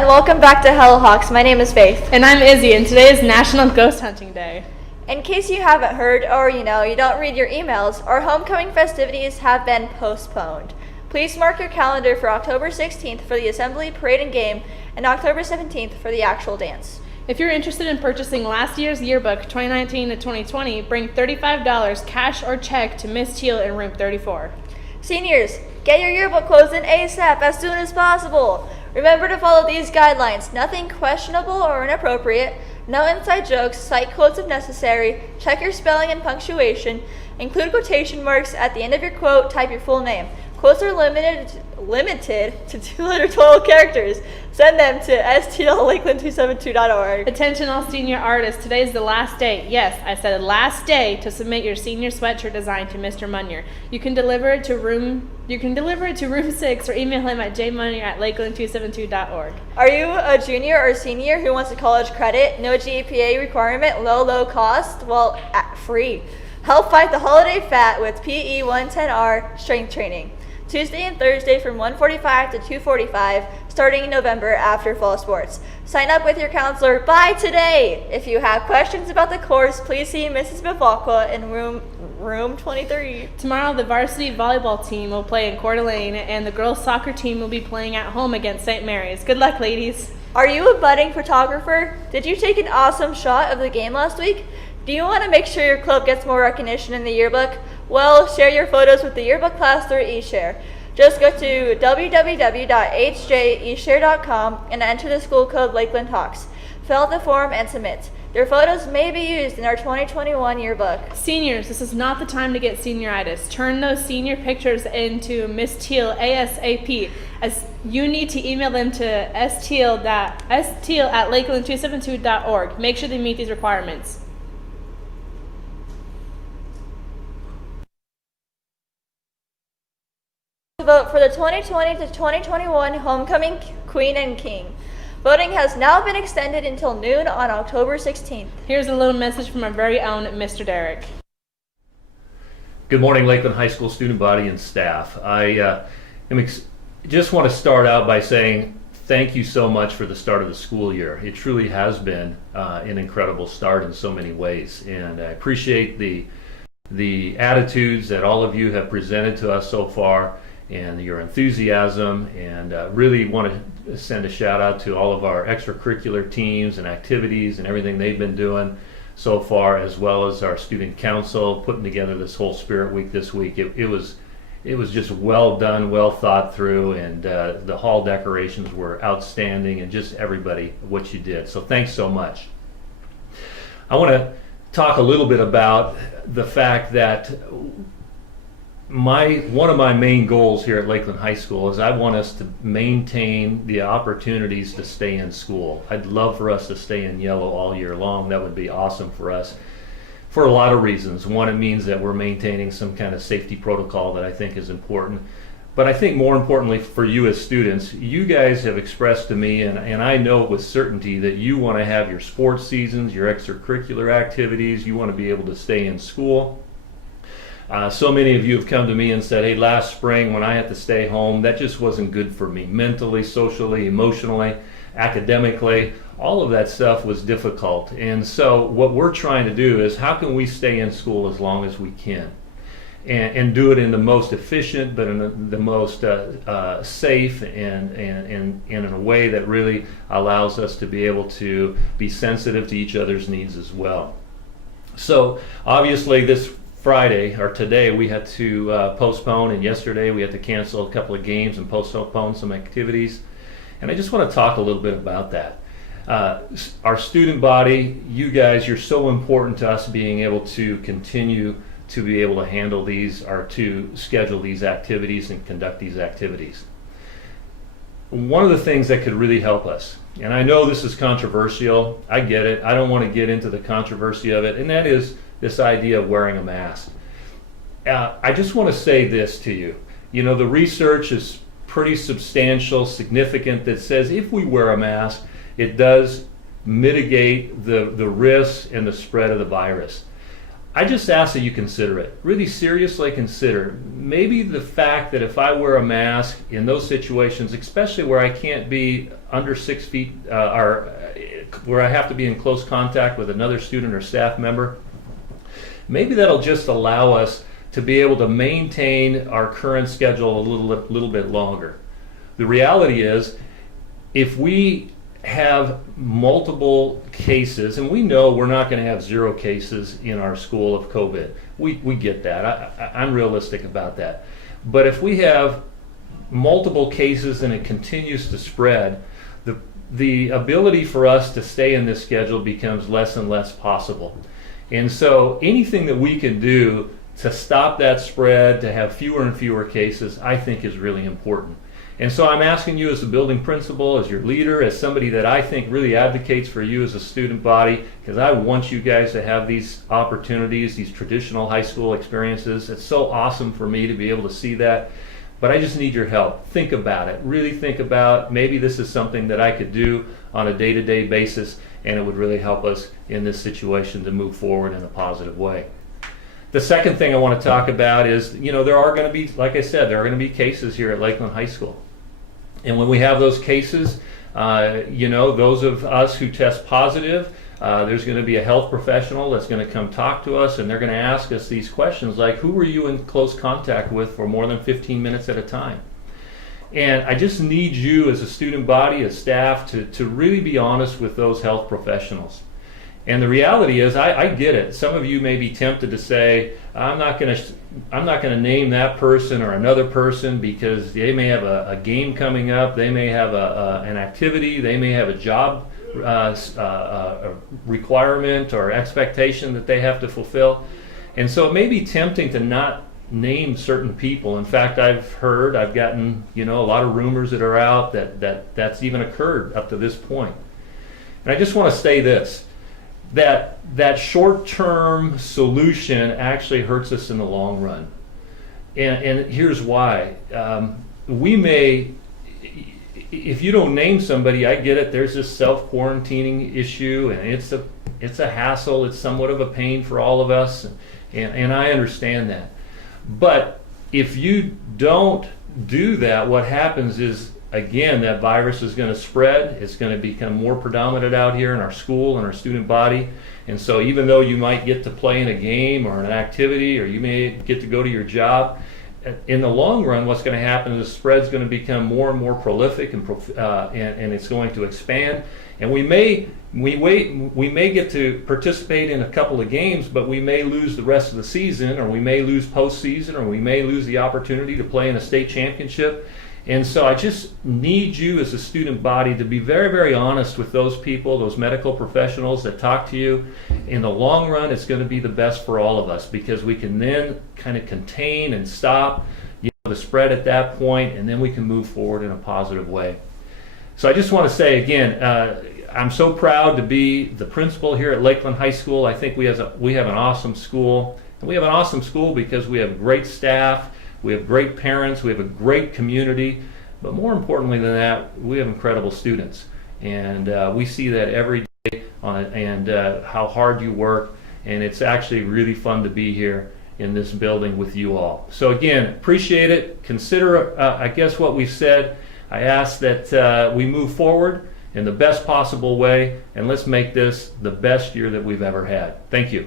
and welcome back to Hello Hawks. My name is Faith. And I'm Izzy, and today is National Ghost Hunting Day. In case you haven't heard, or you don't read your emails, our homecoming festivities have been postponed. Please mark your calendar for October 16th for the assembly, parade, and game, and October 17th for the actual dance. If you're interested in purchasing last year's yearbook, 2019 to 2020, bring $35 cash or check to Miss Teal in room 34. Seniors, get your yearbook closed in ASAP as soon as possible. Remember to follow these guidelines. Nothing questionable or inappropriate. No inside jokes. Cite quotes if necessary. Check your spelling and punctuation. Include quotation marks at the end of your quote. Type your full name. Quotes are limited to 212 characters. Send them to stllakeland272.org. Attention all senior artists, today is the last day. Yes, I said last day to submit your senior sweatshirt design to Mr. Munier. You can deliver it to room 6 or email him at jmunier@lakeland272.org. Are you a junior or senior who wants a college credit? No GPA requirement, low cost? Well, free. Help fight the holiday fat with PE 110R strength training. Tuesday and Thursday from 1:45 to 2:45, starting in November after fall sports. Sign up with your counselor by today. If you have questions about the course, please see Mrs. Bivacqua in room 23. Tomorrow, the varsity volleyball team will play in Coeur d'Alene, and the girls' soccer team will be playing at home against St. Mary's. Good luck, ladies. Are you a budding photographer? Did you take an awesome shot of the game last week? Do you want to make sure your club gets more recognition in the yearbook? Well, share your photos with the yearbook class through eShare. Just go to www.hjeshare.com and enter the school code Lakeland Hawks. Fill out the form and submit. Your photos may be used in our 2021 yearbook. Seniors, this is not the time to get senioritis. Turn those senior pictures into Miss Teal ASAP, as you need to email them to steal@lakeland272.org. Make sure they meet these requirements. Vote for the 2020 to 2021 Homecoming Queen and King. Voting has now been extended until noon on October 16th. Here's a little message from our very own Mr. Derrick. Good morning, Lakeland High School student body and staff. I just want to start out by saying thank you so much for the start of the school year. It truly has been an incredible start in so many ways, and I appreciate the attitudes that all of you have presented to us so far, and your enthusiasm, and really want to send a shout out to all of our extracurricular teams and activities and everything they've been doing so far, as well as our student council putting together this whole Spirit Week this week. It was just well done, well thought through, and the hall decorations were outstanding, and just everybody, what you did. So thanks so much. I want to talk a little bit about the fact that one of my main goals here at Lakeland High School is I want us to maintain the opportunities to stay in school. I'd love for us to stay in yellow all year long. That would be awesome for us for a lot of reasons. One, it means that we're maintaining some kind of safety protocol that I think is important. But I think more importantly for you as students, you guys have expressed to me, and I know with certainty, that you want to have your sports seasons, your extracurricular activities, you want to be able to stay in school. So many of you have come to me and said, hey, last spring when I had to stay home, that just wasn't good for me. Mentally, socially, emotionally, academically, all of that stuff was difficult. And so what we're trying to do is, how can we stay in school as long as we can? And do it in the most efficient, but in the most safe, and in a way that really allows us to be able to be sensitive to each other's needs as well. So obviously this Friday, or today, we had to postpone, and yesterday we had to cancel a couple of games and postpone some activities. And I just want to talk a little bit about that. Our student body, you guys, you're so important to us being able to continue to be able to handle these, or to schedule these activities and conduct these activities. One of the things that could really help us, and I know this is controversial, I get it, I don't want to get into the controversy of it, and that is this idea of wearing a mask. I just want to say this to you. You know, the research is pretty substantial, significant, that says if we wear a mask, it does mitigate the risks and the spread of the virus. I just ask that you consider it. Really seriously consider. Maybe the fact that if I wear a mask in those situations, especially where I can't be under 6 feet, or where I have to be in close contact with another student or staff member, maybe that'll just allow us to be able to maintain our current schedule a little bit longer. The reality is, if we have multiple cases, and we know we're not going to have 0 cases in our school of COVID. We get that. I'm realistic about that. But if we have multiple cases and it continues to spread, the ability for us to stay in this schedule becomes less and less possible. And so anything that we can do to stop that spread, to have fewer and fewer cases, I think is really important. And so I'm asking you as a building principal, as your leader, as somebody that I think really advocates for you as a student body, because I want you guys to have these opportunities, these traditional high school experiences. It's so awesome for me to be able to see that. But I just need your help. Think about it. Really think about, maybe this is something that I could do on a day-to-day basis, and it would really help us in this situation to move forward in a positive way. The second thing I want to talk about is, there are going to be, like I said, there are going to be cases here at Lakeland High School. And when we have those cases, those of us who test positive, there's going to be a health professional that's going to come talk to us, and they're going to ask us these questions like, who were you in close contact with for more than 15 minutes at a time? And I just need you as a student body, as staff, to really be honest with those health professionals. And the reality is, I get it. Some of you may be tempted to say, I'm not going to name that person or another person because they may have a game coming up, they may have an activity, they may have a job requirement or expectation that they have to fulfill. And so it may be tempting to not name certain people. In fact, I've gotten a lot of rumors that are out that's even occurred up to this point. And I just want to say this. That short-term solution actually hurts us in the long run. And here's why. We may, if you don't name somebody, I get it, there's this self-quarantining issue, and it's a hassle, it's somewhat of a pain for all of us, and I understand that. But if you don't do that, what happens is, again, that virus is going to spread. It's going to become more predominant out here in our school and our student body. And so even though you might get to play in a game or an activity, or you may get to go to your job, in the long run, what's going to happen is the spread's going to become more and more prolific, and it's going to expand. And we may get to participate in a couple of games, but we may lose the rest of the season, or we may lose postseason, or we may lose the opportunity to play in a state championship. And so I just need you as a student body to be very, very honest with those people, those medical professionals that talk to you. In the long run, it's going to be the best for all of us, because we can then kind of contain and stop the spread at that point, and then we can move forward in a positive way. So I just want to say again, I'm so proud to be the principal here at Lakeland High School. I think we have an awesome school. And we have an awesome school because we have great staff. We have great parents, we have a great community, but more importantly than that, we have incredible students. And we see that every day, and how hard you work, and it's actually really fun to be here in this building with you all. So again, appreciate it. Consider, I guess, what we've said. I ask that we move forward in the best possible way, and let's make this the best year that we've ever had. Thank you.